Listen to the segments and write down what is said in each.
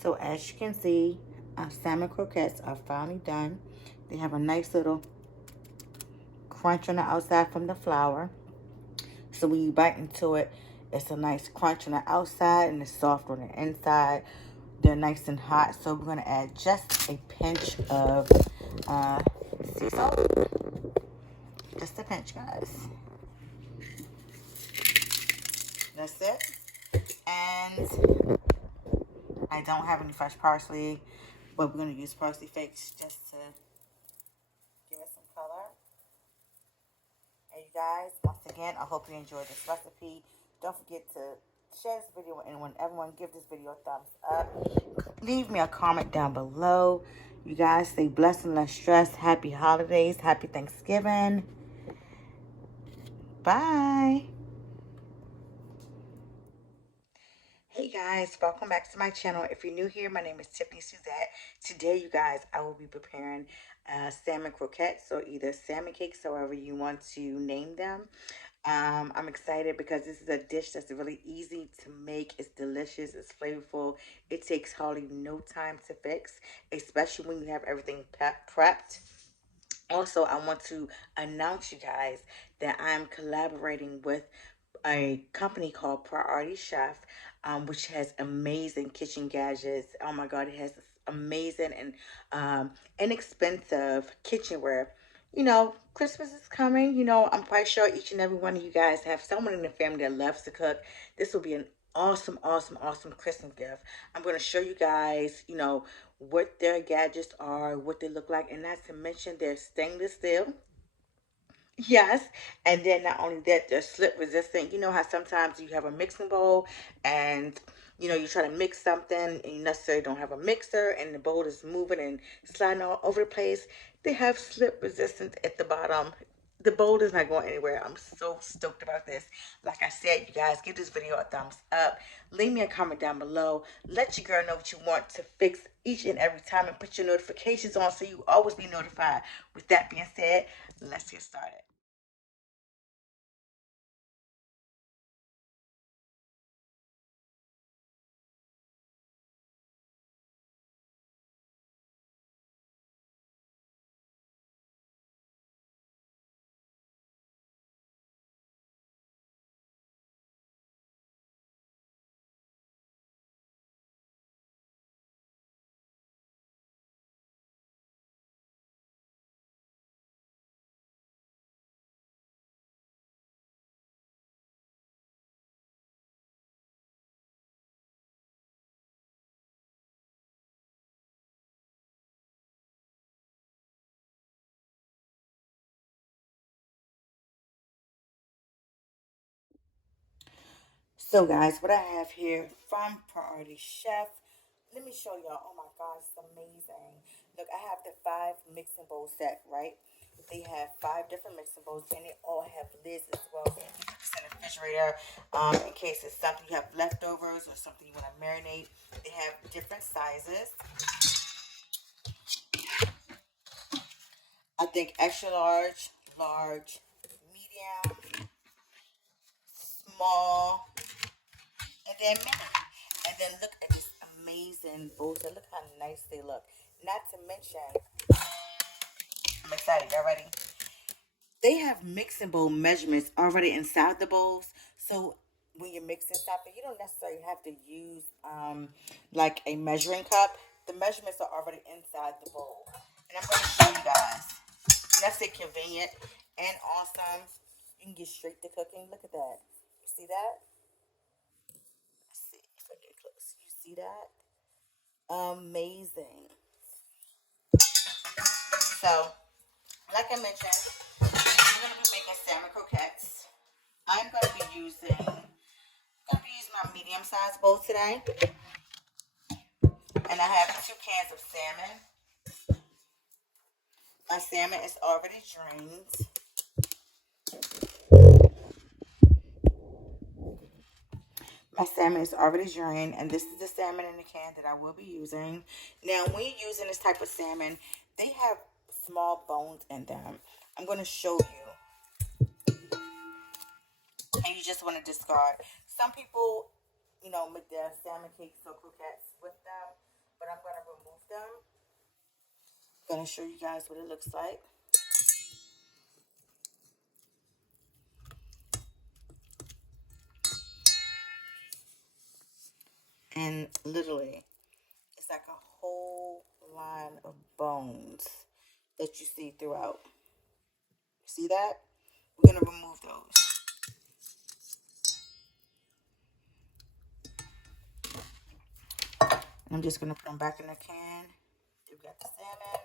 So as you can see, our salmon croquettes are finally done. They have a nice little crunch on the outside from the flour. So when you bite into it, it's a nice crunch on the outside and it's soft on the inside. They're nice and hot. So we're going to add just a pinch of sea salt. Just a pinch, guys. That's it. And I don't have any fresh parsley, but we're going to use parsley flakes just to give it some color. And you guys, once again, I hope you enjoyed this recipe. Don't forget to share this video with anyone. Everyone, give this video a thumbs up. Leave me a comment down below. You guys, stay blessed and less stressed. Happy holidays. Happy Thanksgiving. Bye. Hey guys, welcome back to my channel. If you're new here, my name is Tiffany Suzette. Today, you guys, I will be preparing salmon croquettes or either salmon cakes, however you want to name them. I'm excited because this is a dish that's really easy to make. It's delicious. It's flavorful. It takes hardly no time to fix, especially when you have everything prepped. Also, I want to announce you guys that I'm collaborating with a company called Priority Chef, which has amazing kitchen gadgets. Oh my God, it has amazing and inexpensive kitchenware. You know, Christmas is coming. You know, I'm quite sure each and every one of you guys have someone in the family that loves to cook. This will be an awesome, awesome, awesome Christmas gift. I'm going to show you guys, you know, what their gadgets are, what they look like, and not to mention they're stainless steel. Yes, and then not only that, they're slip resistant. You know how sometimes you have a mixing bowl and you know you try to mix something and you necessarily don't have a mixer and the bowl is moving and sliding all over the place. They have slip resistance at the bottom. The bowl is not going anywhere. I'm so stoked about this. Like I said, you guys, give this video a thumbs up. Leave me a comment down below. Let your girl know what you want to fix each and every time and put your notifications on so you always be notified. With that being said, let's get started. So guys, what I have here from Priority Chef, let me show y'all. Oh my God, it's amazing. Look, I have the 5 mixing bowl set, right? They have 5 different mixing bowls and they all have lids as well. So you can just in the refrigerator in case it's something you have leftovers or something you want to marinate. They have different sizes. I think extra large, large, medium, small, and then mini. And then look at these amazing bowls. Look how nice they look. Not to mention, I'm excited. Y'all ready? They have mixing bowl measurements already inside the bowls. So when you're mixing something, you don't necessarily have to use like a measuring cup. The measurements are already inside the bowl. And I'm going to show you guys. And that's it, convenient and awesome. You can get straight to cooking. Look at that. You see that? Let's see if I get close. You see that? Amazing. So, like I mentioned, we're gonna be making salmon croquettes. I'm gonna be using my medium sized bowl today, and I have 2 cans of salmon. My salmon is already drained. My salmon is already drained, and this is the salmon in the can that I will be using. Now, when you're using this type of salmon, they have small bones in them. I'm gonna show you, and you just want to discard. Some people, you know, make their salmon cakes or croquettes with them. but I'm going to remove them. I'm going to show you guys what it looks like. And literally, it's like a whole line of bones that you see throughout. See that? We're going to remove those. And I'm just going to put them back in the can. We've got the salmon.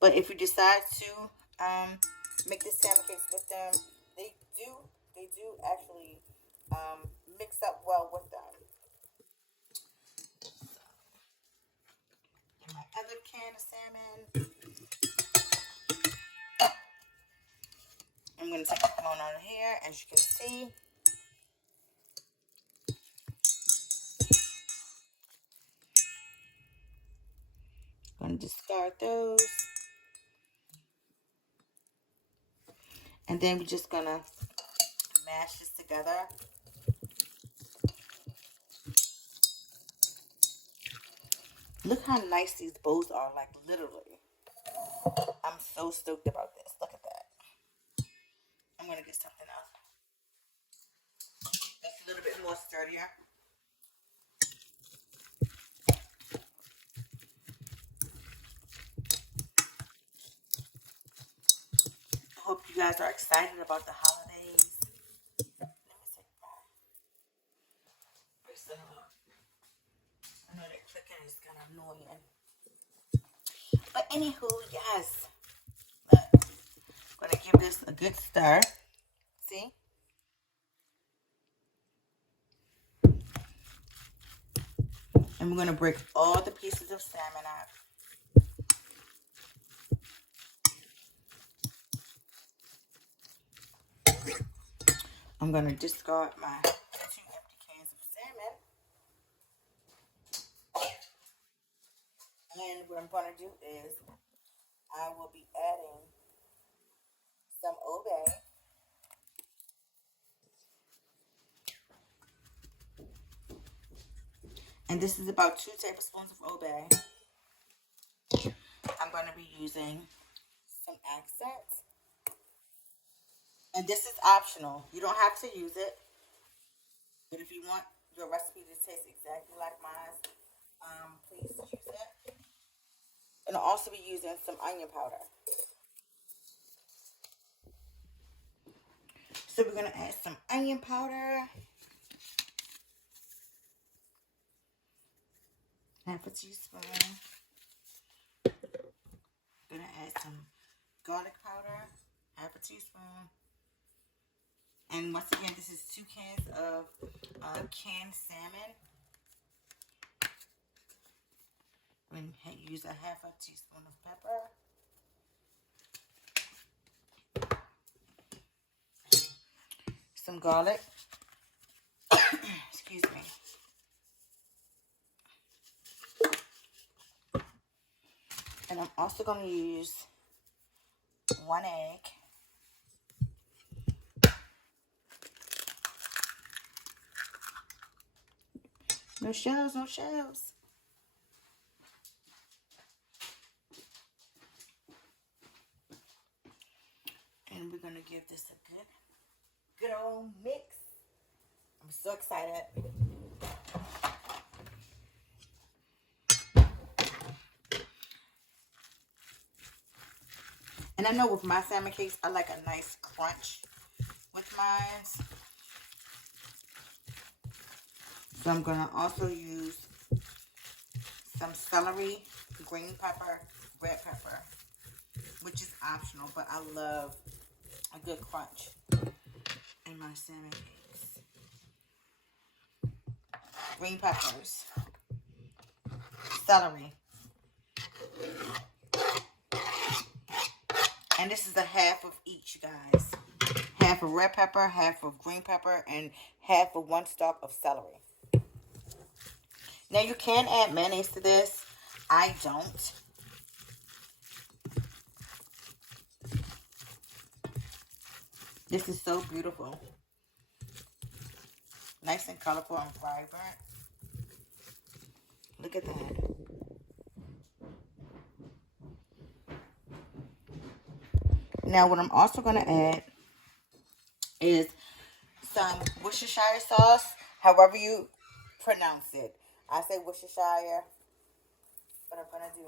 But if you decide to make the salmon cakes with them, they do actually mix up well with them. In my other can of salmon, I'm going to take the bone out of here, as you can see. I'm going to discard those. And then we're just going to mash this together. Look how nice these bowls are, like literally. I'm so stoked about this. Look at that. I'm going to get something else that's a little bit more sturdier. I hope you guys are excited about the holidays. Let me see. I know that clicking is kind of annoying. But anywho, yes. Look, I'm going to give this a good stir. See? And we're going to break all the pieces of salmon out. I'm going to discard my 2 empty cans of salmon. And what I'm going to do is I will be adding some obey. And this is about 2 tablespoons of obey. I'm going to be using some accents. And this is optional. You don't have to use it. But if you want your recipe to taste exactly like mine, please use it. And I'll also be using some onion powder. So we're going to add some onion powder. Half a teaspoon. Going to add some garlic powder. Half a teaspoon. And once again, this is 2 cans of canned salmon. I'm going to use a half a teaspoon of pepper. Some garlic. Excuse me. And I'm also going to use 1 egg. No shells, no shells. And we're going to give this a good old mix. I'm so excited. And I know with my salmon cakes, I like a nice crunch with mine. So I'm going to also use some celery, green pepper, red pepper, which is optional, but I love a good crunch in my salmon cakes. Green peppers, celery, and this is a half of each, you guys. Half of red pepper, half of green pepper, and half of 1 stalk of celery. Now you can add mayonnaise to this. I don't. This is so beautiful. Nice and colorful and vibrant. Look at that. Now, what I'm also going to add is some Worcestershire sauce, however you pronounce it. I say Worcestershire, but I'm going to do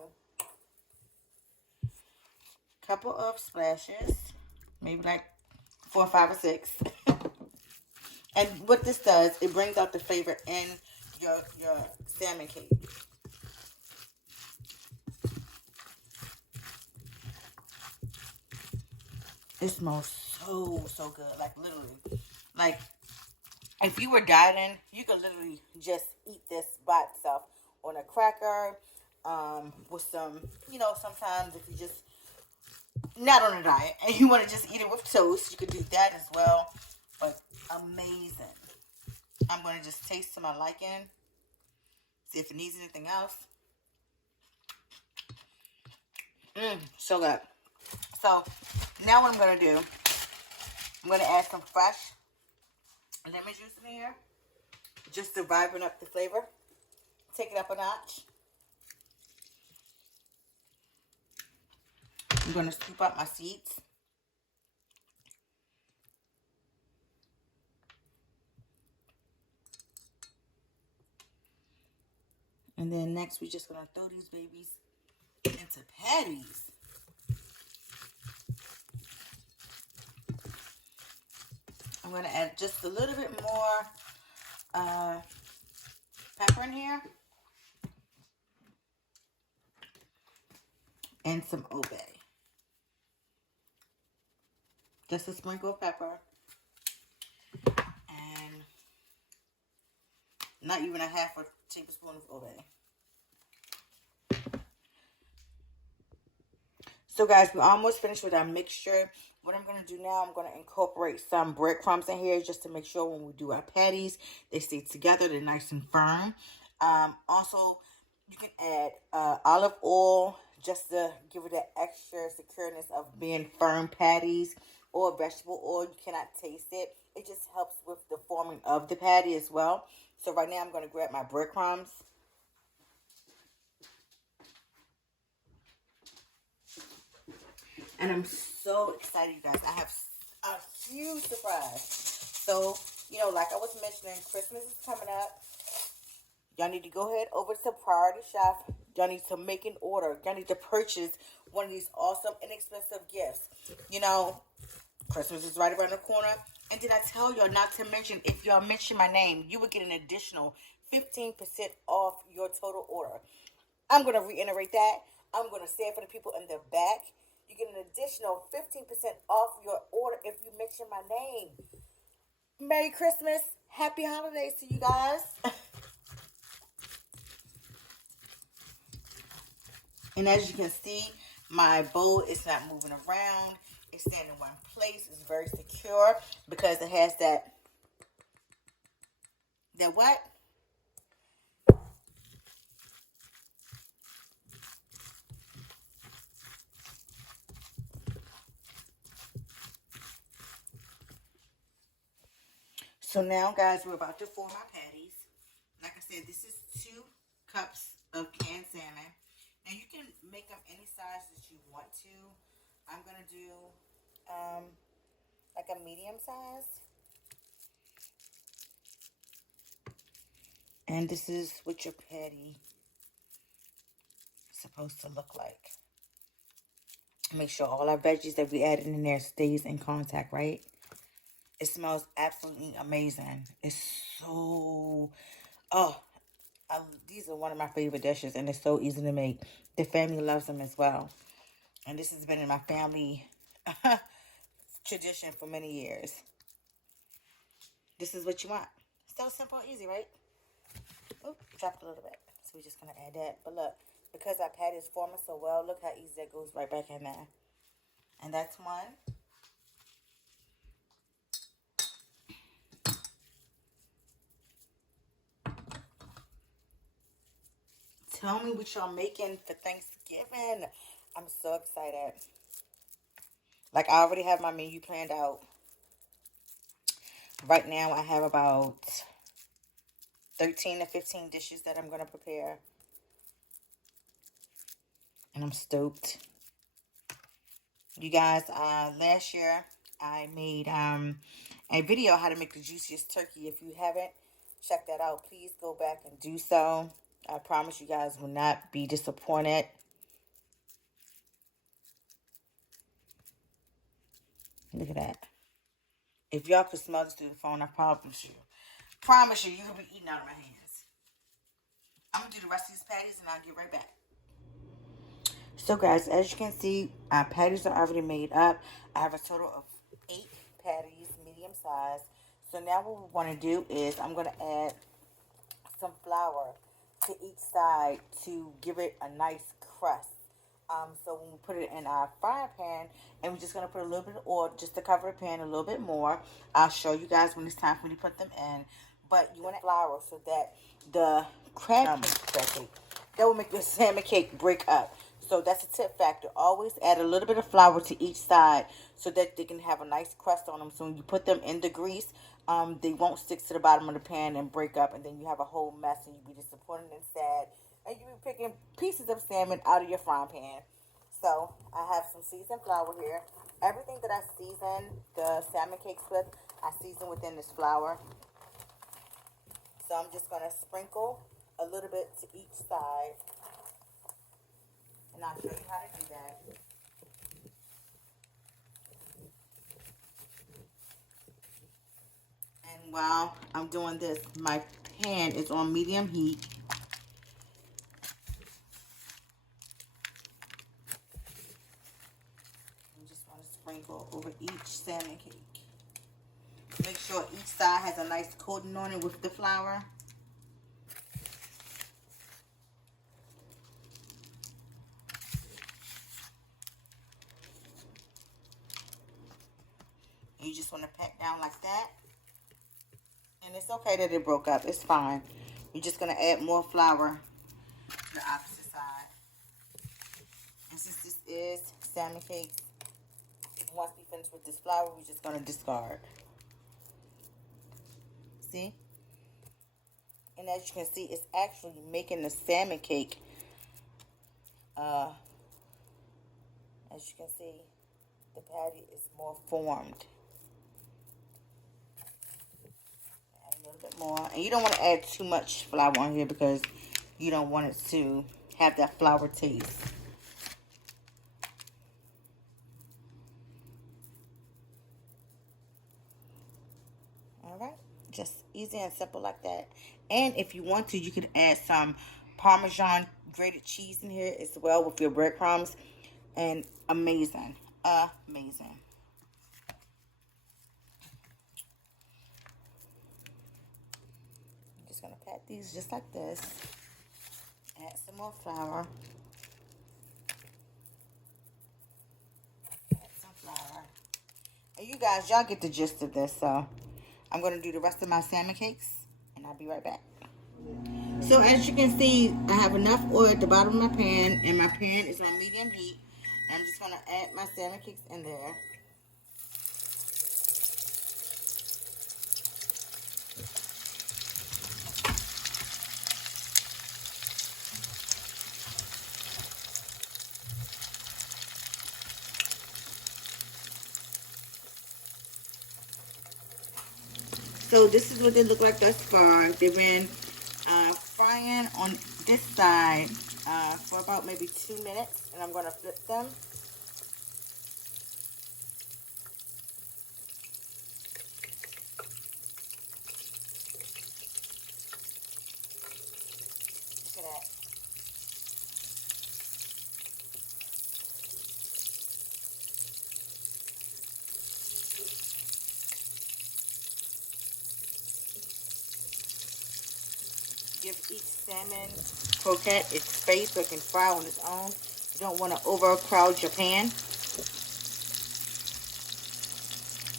a couple of splashes, maybe like 4, 5, or 6. And what this does, it brings out the flavor in your salmon cake. It smells so good. Like, literally. Like, if you were dieting, you could literally just eat this by itself on a cracker, with some, sometimes if you just not on a diet and you want to just eat it with toast, you could do that as well. But amazing. I'm going to just taste to my liking. See if it needs anything else. So good. So now what I'm going to do, I'm going to add some fresh lemon juice in here. Just to brighten up the flavor. Take it up a notch. I'm going to scoop out my seeds. And then next we're just going to throw these babies into patties. I'm going to add just a little bit more pepper in here. And some obey. Just a sprinkle of pepper. And not even a half a tablespoon of obey. So guys, we're almost finished with our mixture. What I'm going to do now, I'm going to incorporate some breadcrumbs in here just to make sure when we do our patties, they stay together, they're nice and firm. Also, you can add olive oil just to give it that extra secureness of being firm patties, or vegetable oil. You cannot taste it. It just helps with the forming of the patty as well. So right now I'm going to grab my breadcrumbs. And I'm so excited, you guys. I have a huge surprise. So, like I was mentioning, Christmas is coming up. Y'all need to go ahead over to Priority Shop. Y'all need to make an order. Y'all need to purchase one of these awesome, inexpensive gifts. Christmas is right around the corner. And did I tell y'all not to mention, if y'all mention my name, you would get an additional 15% off your total order. I'm going to reiterate that. I'm going to say it for the people in the back. You get an additional 15% off your order if you mention my name. Merry Christmas. Happy holidays to you guys. And as you can see, my bowl is not moving around. It's staying in one place. It's very secure because it has that what? So now, guys, we're about to form our patties. Like I said, this is 2 cups of canned salmon. Now, you can make them any size that you want to. I'm going to do like a medium size. And this is what your patty is supposed to look like. Make sure all our veggies that we added in there stays in contact, right? It smells absolutely amazing. It's so, these are one of my favorite dishes, and it's so easy to make. The family loves them as well. And this has been in my family tradition for many years. This is what you want. So simple and easy, right? Oop, dropped a little bit. So we're just going to add that. But look, because our patty is forming so well, look how easy that goes right back in there. And that's one. Tell me what y'all making for Thanksgiving. I'm so excited. Like, I already have my menu planned out. Right now, I have about 13 to 15 dishes that I'm going to prepare. And I'm stoked. You guys, last year I made a video how to make the juiciest turkey. If you haven't checked that out, please go back and do so. I promise you guys will not be disappointed. Look at that. If y'all could smell this through the phone, I promise you, you could be eating out of my hands. I'm gonna do the rest of these patties and I'll get right back. So guys, as you can see, our patties are already made up. I have a total of 8 patties, medium size. So now what we want to do is I'm going to add some flour to each side to give it a nice crust. So when we put it in our frying pan, and we're just going to put a little bit of oil just to cover the pan a little bit more. I'll show you guys when it's time for me to put them in. But you want flour so that the crab cake, that will make your salmon cake break up. So that's a tip factor. Always add a little bit of flour to each side so that they can have a nice crust on them. So when you put them in the grease, they won't stick to the bottom of the pan and break up. And then you have a whole mess and you'll be disappointed and sad. And you'll be picking pieces of salmon out of your frying pan. So I have some seasoned flour here. Everything that I season the salmon cakes with, I season within this flour. So I'm just going to sprinkle a little bit to each side. And I'll show you how to do that. And while I'm doing this, my pan is on medium heat. I just want to sprinkle over each salmon cake. Make sure each side has a nice coating on it with the flour. You just want to pat down like that. And it's okay that it broke up. It's fine. You're just going to add more flour to the opposite side. And since this is salmon cake, once we finish with this flour, we're just going to discard. See? And as you can see, it's actually making the salmon cake. As you can see, the patty is more formed. Add a little bit more. And you don't want to add too much flour on here because you don't want it to have that flour taste. Alright, just easy and simple like that. And if you want to, you could add some Parmesan grated cheese in here as well with your breadcrumbs. And amazing. Amazing. I'm just going to pat these just like this. Add some more flour. Add some flour. And you guys, y'all get the gist of this, so I'm going to do the rest of my salmon cakes, and I'll be right back. So as you can see, I have enough oil at the bottom of my pan, and my pan is on medium heat. And I'm just going to add my salmon cakes in there. So this is what they look like thus far. They've been frying on this side for about maybe 2 minutes, and I'm going to flip them. Look at that. Give each salmon croquette its space so it can fry on its own. You don't want to overcrowd your pan.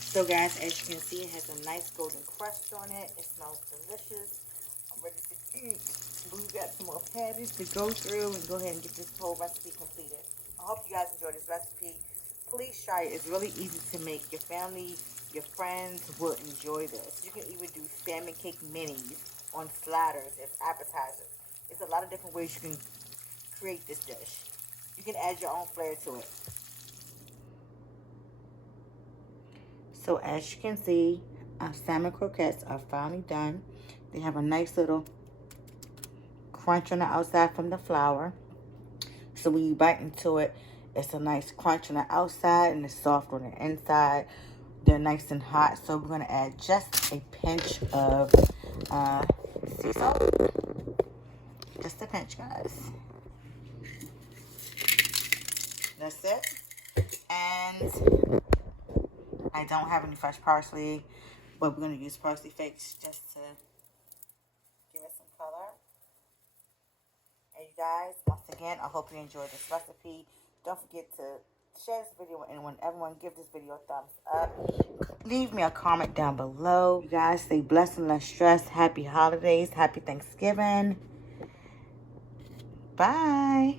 So guys, as you can see, it has a nice golden crust on it. It smells delicious. I'm ready to eat. We've got some more patties to go through and go ahead and get this whole recipe completed. I hope you guys enjoyed this recipe. Please try it. It's really easy to make. Your family, your friends will enjoy this. You can even do salmon cake minis on sliders as appetizers. There's a lot of different ways you can create this dish. You You can add your own flair to it. So as you can see, our salmon croquettes are finally done. They have a nice little crunch on the outside from the flour. So when you bite into it, it's a nice crunch on the outside and it's soft on the inside. They're nice and hot. So we're going to add just a pinch of sea salt. Just a pinch, guys. That's it. And I don't have any fresh parsley, but we're going to use parsley flakes just to give it some color. And you guys, once again, I hope you enjoyed this recipe. Don't forget to share this video with anyone. Everyone, give this video a thumbs up. Leave me a comment down below. You guys, stay blessed and less stressed. Happy holidays. Happy Thanksgiving. Bye.